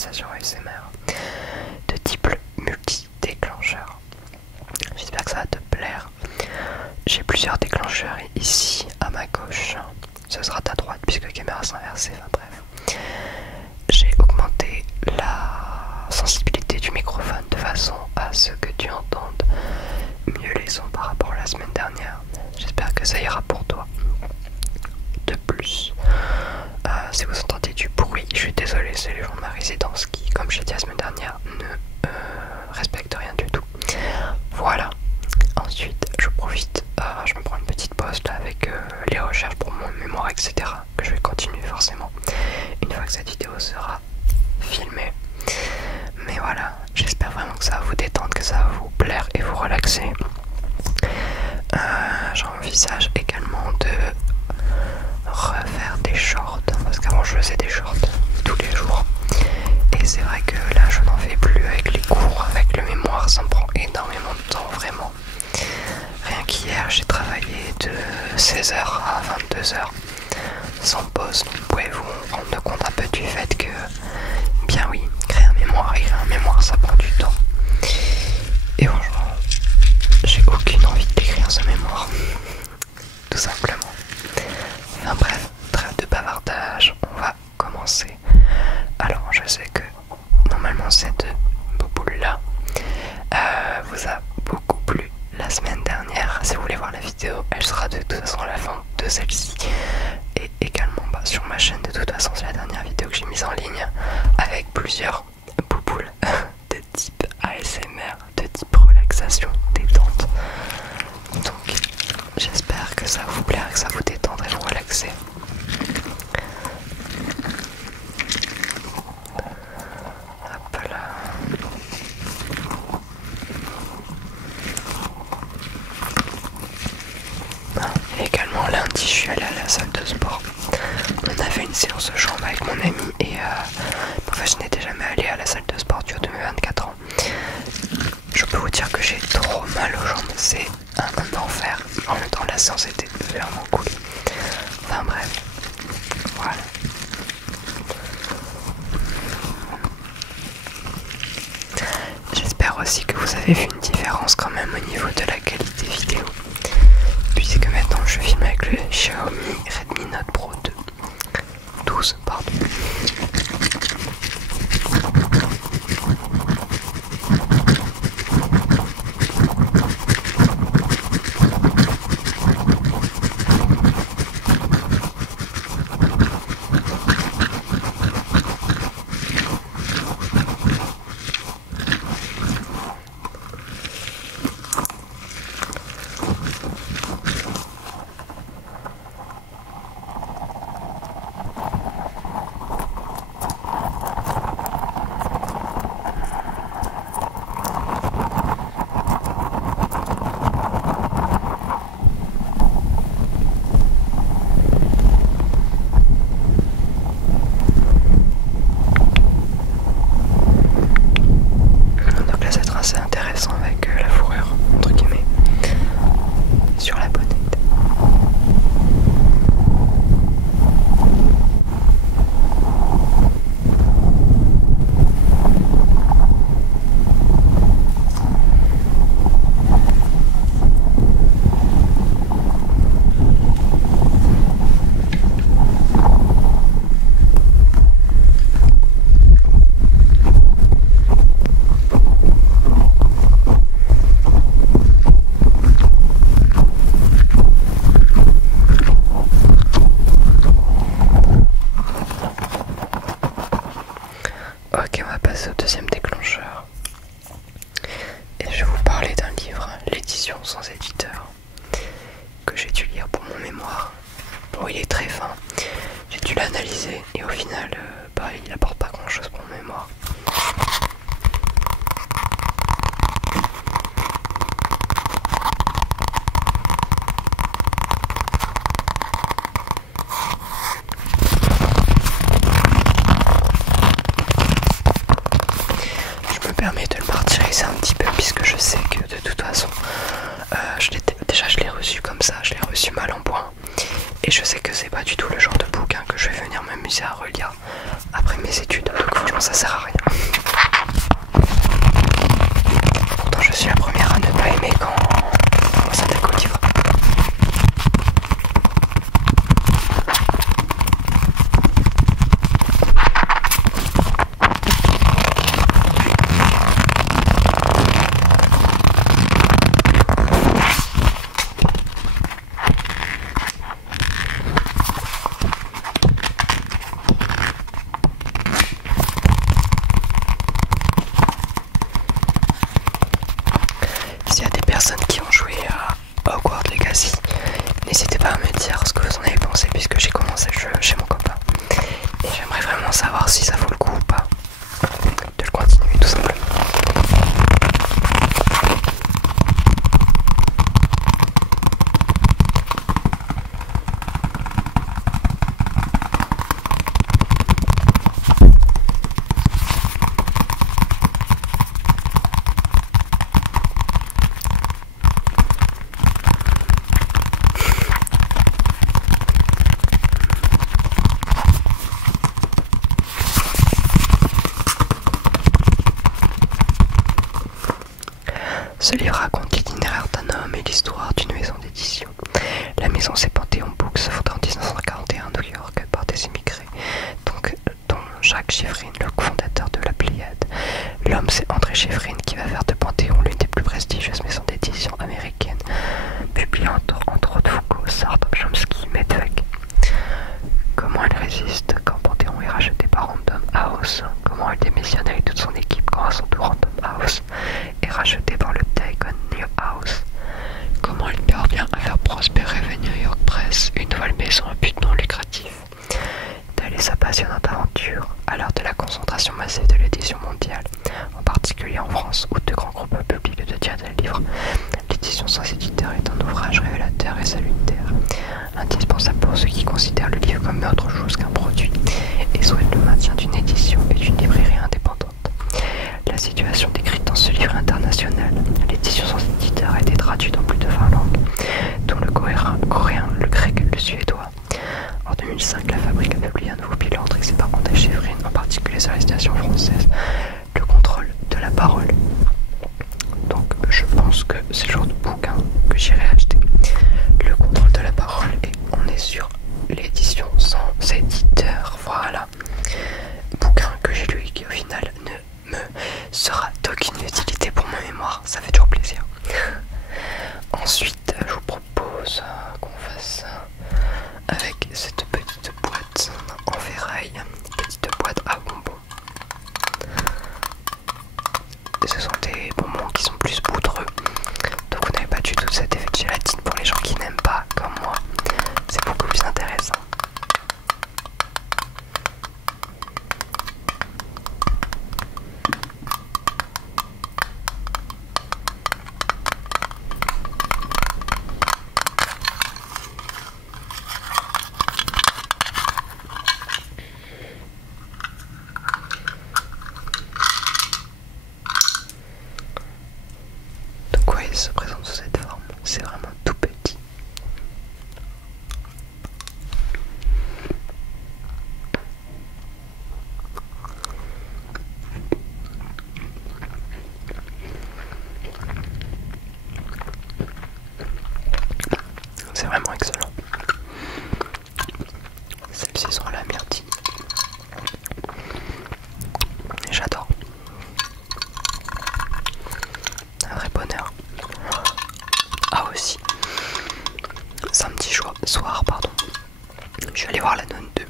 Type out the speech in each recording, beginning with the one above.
relaxation ASMR de type multi-déclencheur. J'espère que ça va te plaire. J'ai plusieurs déclencheurs ici à ma gauche. Ce sera ta droite puisque la caméra s'est inversée, enfin bref. J'ai augmenté la sensibilité du microphone de façon à ce que tu entendes mieux les sons par rapport à la semaine dernière. J'espère que ça ira pour toi. De plus, si vous entendez du bruit, je suis désolé, c'est les gens de ma résidence qui, comme j'ai dit la semaine dernière, ne respectent rien du tout. Voilà. Ensuite, je profite, je me prends une petite pause là avec les recherches pour mon mémoire, etc. Que je vais continuer forcément une fois que cette vidéo sera filmée. Mais voilà, j'espère vraiment que ça va vous détendre, que ça va vous plaire et vous relaxer. J'envisage également de refaire des shorts, parce qu'avant je faisais des shorts tous les jours. Et c'est vrai que là je n'en fais plus avec les cours, avec le mémoire, ça me prend énormément de temps vraiment. Rien qu'hier j'ai travaillé de 16h à 22h sans pause, donc vous pouvez vous rendre compte un peu du fait que, bien oui, créer un mémoire, écrire un mémoire ça prend du temps. Et franchement, j'ai aucune envie d'écrire ce mémoire, tout simplement. Enfin bref, trêve de bavardage, on va commencer. Alors je sais que normalement cette boule là vous a beaucoup plu la semaine dernière. Si vous voulez voir la vidéo, elle sera de toute façon à la fin de celle-ci. Et également sur ma chaîne, de toute façon c'est la dernière vidéo que j'ai mise en ligne avec plusieurs bouboules de type ASMR, de type relaxation, détente. Donc j'espère que ça vous plaira, que ça vous détendra et vous relaxer. Hop là. Et également lundi je suis allé à la salle de sport. On a fait une séance de jambes avec mon ami et en fait je n'étais jamais allé à la salle de sport du haut de mes 24 ans. Je peux vous dire que j'ai trop mal aux jambes, c'est un enfer. En même temps la séance était vraiment cool. Enfin bref, voilà. J'espère aussi que vous avez vu une différence quand même au niveau de la qualité vidéo, puisque maintenant je filme avec le Xiaomi Redmi Note Pro 12, pardon. Ok, on va passer au deuxième déclencheur. Et je vais vous parler d'un livre, L'édition sans éditeur, que j'ai dû lire pour mon mémoire. Bon, il est très fin, j'ai dû l'analyser et au final, il apporte pas grand chose pour mon mémoire. Je me permets de le martyriser un petit peu puisque je sais que de toute façon je l'ai reçu comme ça, je l'ai reçu mal en point et je sais que c'est pas du tout le genre de bouquin que je vais venir m'amuser à relire après mes études, donc franchement vraiment ça sert à rien. Pourtant je suis la première à ne pas aimer quand on s'attaque au livre. S'il y a des personnes qui ont joué à Hogwarts Legacy, n'hésitez pas à me dire ce que vous en avez pensé puisque j'ai commencé le jeu chez mon copain. Et j'aimerais vraiment savoir si ça vaut le coup ou pas de le continuer tout simplement. Ce livre raconte l'itinéraire d'un homme et l'histoire d'une maison d'édition. La maison, c'est Panthéon Books, fondée en 1941 à New York par des immigrés, dont Jacques Schifrin, le cofondateur de la Pléiade. L'homme, c'est André Schifrin, qui va faire de Panthéon l'une des plus prestigieuses maisons d'édition américaines, publiant entre autres Foucault, Sartre, Chomsky, Medvedev. Comment elle résiste quand Panthéon est racheté par Random House? Comment elle démissionne avec toute son équipe quand à son tour Random House est racheté par le Tycoon New House? Comment elle parvient à faire prospérer The New York Press, une nouvelle maison à but non lucratif? Telle est sa passionnante aventure à l'heure de la concentration massive de l'édition mondiale, en particulier en France où de grands groupes publient de dizaines de livres. L'édition sans éditeur est un ouvrage révélateur et salutaire, indispensable pour ceux qui considèrent le livre comme autre chose qu'un produit et souhaitent le maintien d'une édition et d'une librairie indépendante. La situation décrite dans ce livre international, l'édition sans éditeur a été traduite en plus de 20 langues, dont le coréen, le grec, le suédois. En 2005, la Fabrique a publié un nouveau bilan dressé par André Schifrin, en particulier sur la situation française, le contrôle de la parole. Donc je pense que c'est le genre de bouquin que j'irai acheter. Le contrôle de la parole, et on est sur l'édition sans éditeur, voilà. Bouquin que j'ai lu et qui au final ne me sera d'aucune utilité pour ma mémoire, ça fait toujours plaisir. Ensuite, je vous propose qu'on fasse avec cette petite boîte en ferraille, petite boîte à bonbons. Et ce sont des bonbons qui sont plus poudreux, donc vous n'avez pas du tout cet effet de gélatine pour les gens qui n'aiment pas comme moi. C'est beaucoup plus intéressant. Donc ouais, il se présente sous cette forme, c'est vraiment tout petit. C'est vraiment excellent. Celles-ci sont à la myrtille. J'adore. Un vrai bonheur. Ah aussi, samedi soir, je suis allé voir La Nonne 2.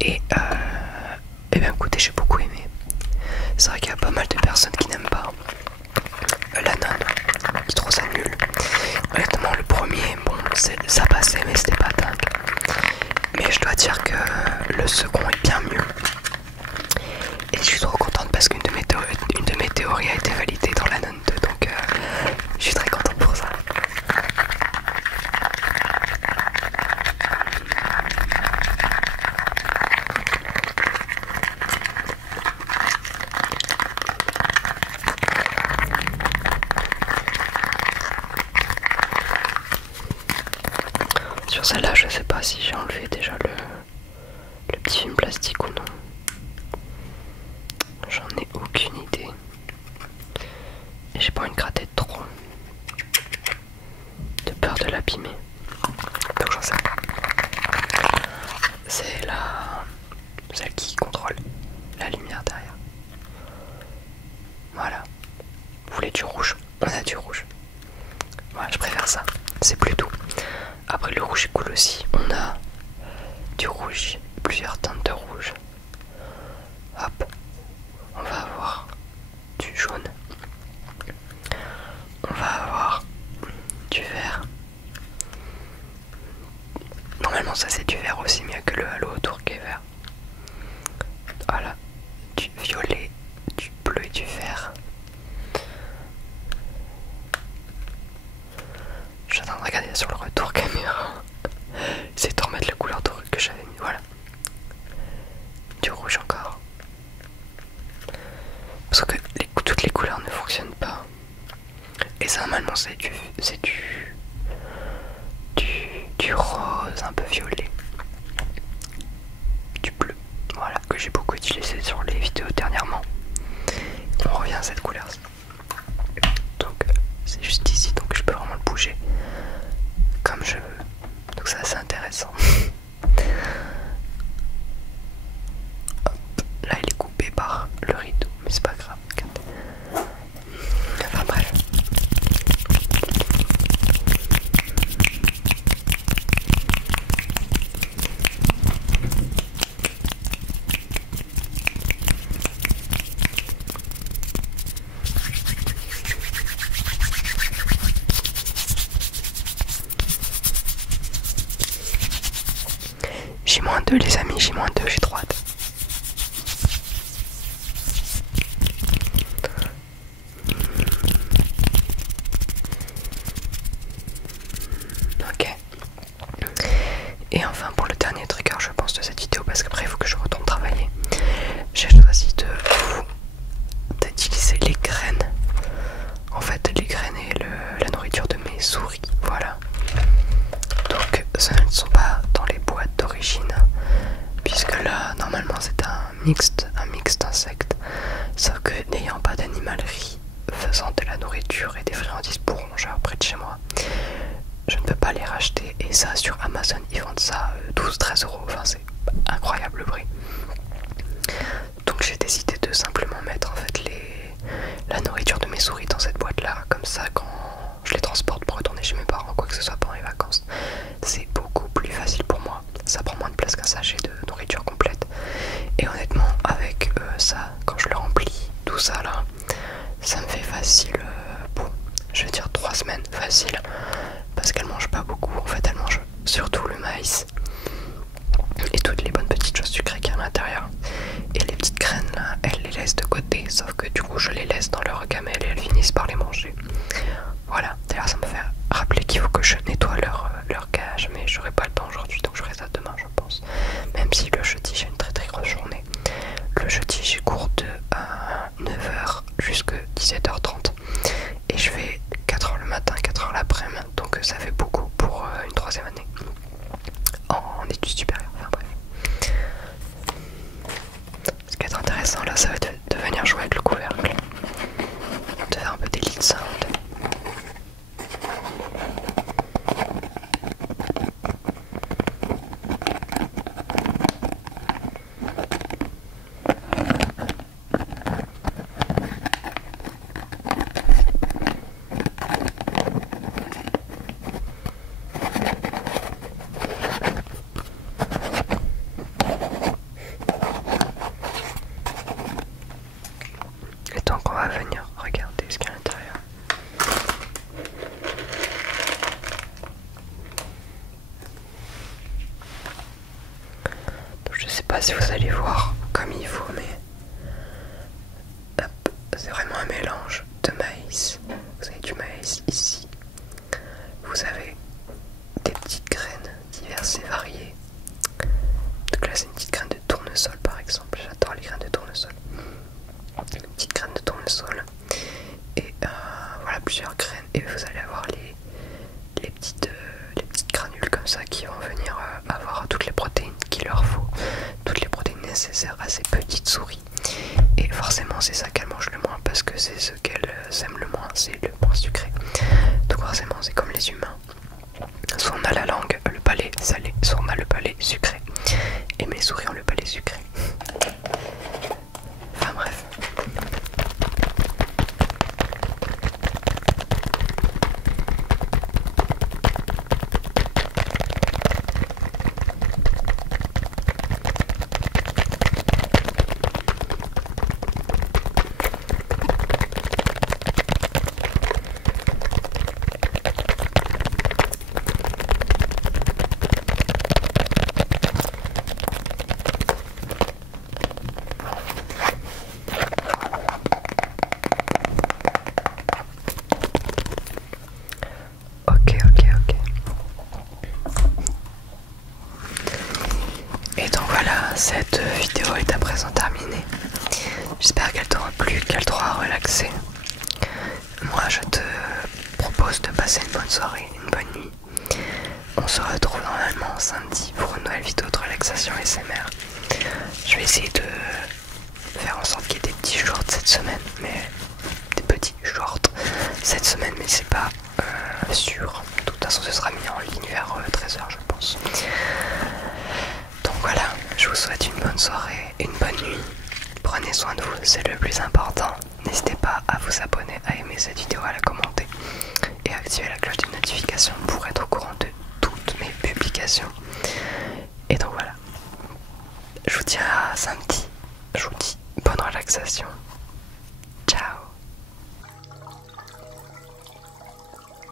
Et bien écoutez, j'ai beaucoup aimé. C'est vrai qu'il y a pas mal de personnes qui n'aiment pas La Nonne, qui trouvent ça nul. Honnêtement, le premier, bon, ça passait, mais c'était pas dingue. Mais je dois dire que le second est bien mieux. Et je suis trop contente parce qu'une de mes théories a été validée dans La Nonne 2, donc je suis très contente pour ça. Sur celle-là, je sais pas si j'ai enlevé déjà le petit film plastique ou non. j'ai pas envie de gratter trop. De peur de l'abîmer. Donc j'en sais pas. C'est celle qui contrôle la lumière derrière. Voilà. Vous voulez du rouge? On a du rouge. Voilà, je préfère ça. C'est plus doux. Après le rouge est cool aussi. On a du rouge, plusieurs teintes de rouge. Hop. On va avoir du jaune. On va avoir du vert. Normalement ça c'est du vert aussi, mais il n'y a que le halo autour qui est vert. Voilà. Du violet, du bleu et du vert. Je suis en train de regarder sur le retour caméra. C'est de remettre la couleur que j'avais mis. Voilà. Du rouge encore. Parce que toutes les couleurs ne fonctionnent pas. Et ça normalement c'est du rose un peu violet. Du bleu. Voilà, que j'ai beaucoup utilisé sur les vidéos dernièrement. On revient à cette couleur. Donc c'est juste ici, donc je peux vraiment le bouger comme je veux. Donc c'est assez intéressant. Hop, là il est coupé par le rideau, mais c'est pas grave. Regardez. Enfin bref. J-2 les amis, J-2, j'ai trop hâte. Ok. Et enfin pour le dernier trigger je pense de cette vidéo, parce qu'après il faut que je retourne travailler. J'ai choisi d'utiliser les graines. En fait les graines et la nourriture de mes souris. Voilà. Donc ça ne sont pas dans les boîtes d'origine, puisque là normalement c'est un mix d'insectes, sauf que n'ayant pas d'animalerie faisant de la nourriture et des friandises pour rongeurs près de chez moi, je ne peux pas les racheter. Et ça sur Amazon ils vendent ça 12-13 euros, enfin c'est incroyable le prix. Donc j'ai décidé de simplement mettre en fait la nourriture de mes souris dans cette boîte là, comme ça quand je les transporte pour retourner chez mes parents, quoi que ce soit pendant les vacances, c'est beaucoup plus facile pour moi. Ça prend moins de place qu'un sachet de nourriture complète. Et honnêtement avec ça, quand je le remplis, tout ça là, ça me fait facile, bon, je vais dire 3 semaines facile, parce qu'elle mange pas beaucoup. En fait elle mange surtout le maïs et toutes les bonnes petites choses sucrées qu'il y a à l'intérieur. Et les petites graines là, elle les laisse de côté, sauf que du coup je les laisse dans leur gamelle et elles finissent par les manger. Voilà, d'ailleurs ça me fait rappeler qu'il faut que je nettoie leur cage, mais j'aurai pas le temps aujourd'hui, donc je ferai ça demain je pense. Même si le jeudi j'ai une très grosse journée. Le jeudi j'ai cours de 9h jusqu'à 17h30 et je fais 4h le matin, 4h l'après-midi, donc ça fait beaucoup pour une 3e année en études supérieures. Enfin bref. Ce qui va être intéressant là, ça va être de venir jouer avec le couvercle, de faire un peu des lead sound. Et donc on va venir regarder ce qu'il y a à l'intérieur. Donc je sais pas si vous allez voir comme il faut, mais hop, c'est vraiment un mélange de maïs. Vous avez du maïs ici. Vous avez des petites graines diverses et variées. Donc là c'est une petite graine de tournesol par exemple. J'adore les graines de tournesol. Une petite graine de tournesol. Et voilà, plusieurs graines. Et vous allez avoir les petites granules comme ça qui vont venir avoir toutes les protéines qu'il leur faut. Toutes les protéines nécessaires à ces petites souris. Et forcément c'est ça qu'elles mangent le moins, parce que c'est ce qu'elles aiment le moins, plus qu'à le droit à relaxer. Moi je te propose de passer une bonne soirée, une bonne nuit. On se retrouve normalement samedi pour une nouvelle vidéo de relaxation SMR. Je vais essayer de faire en sorte qu'il y ait des petits shorts cette semaine, mais des petits shorts cette semaine, mais c'est pas sûr. De toute façon ce sera mis en ligne vers 13h je pense. Donc voilà, je vous souhaite une bonne soirée, une bonne nuit. Prenez soin de vous, c'est le plus important. N'hésitez pas à vous abonner, à aimer cette vidéo, à la commenter et à activer la cloche de notification pour être au courant de toutes mes publications. Et donc voilà, je vous dis à samedi, je vous dis bonne relaxation.